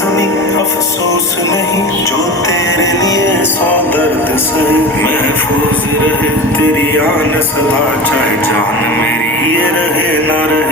जमी अफसोस नहीं जो तेरे लिए 100 दर्द से महफूज रहे तेरी आन सदा चाहे जान मेरी ये रहे ना रहे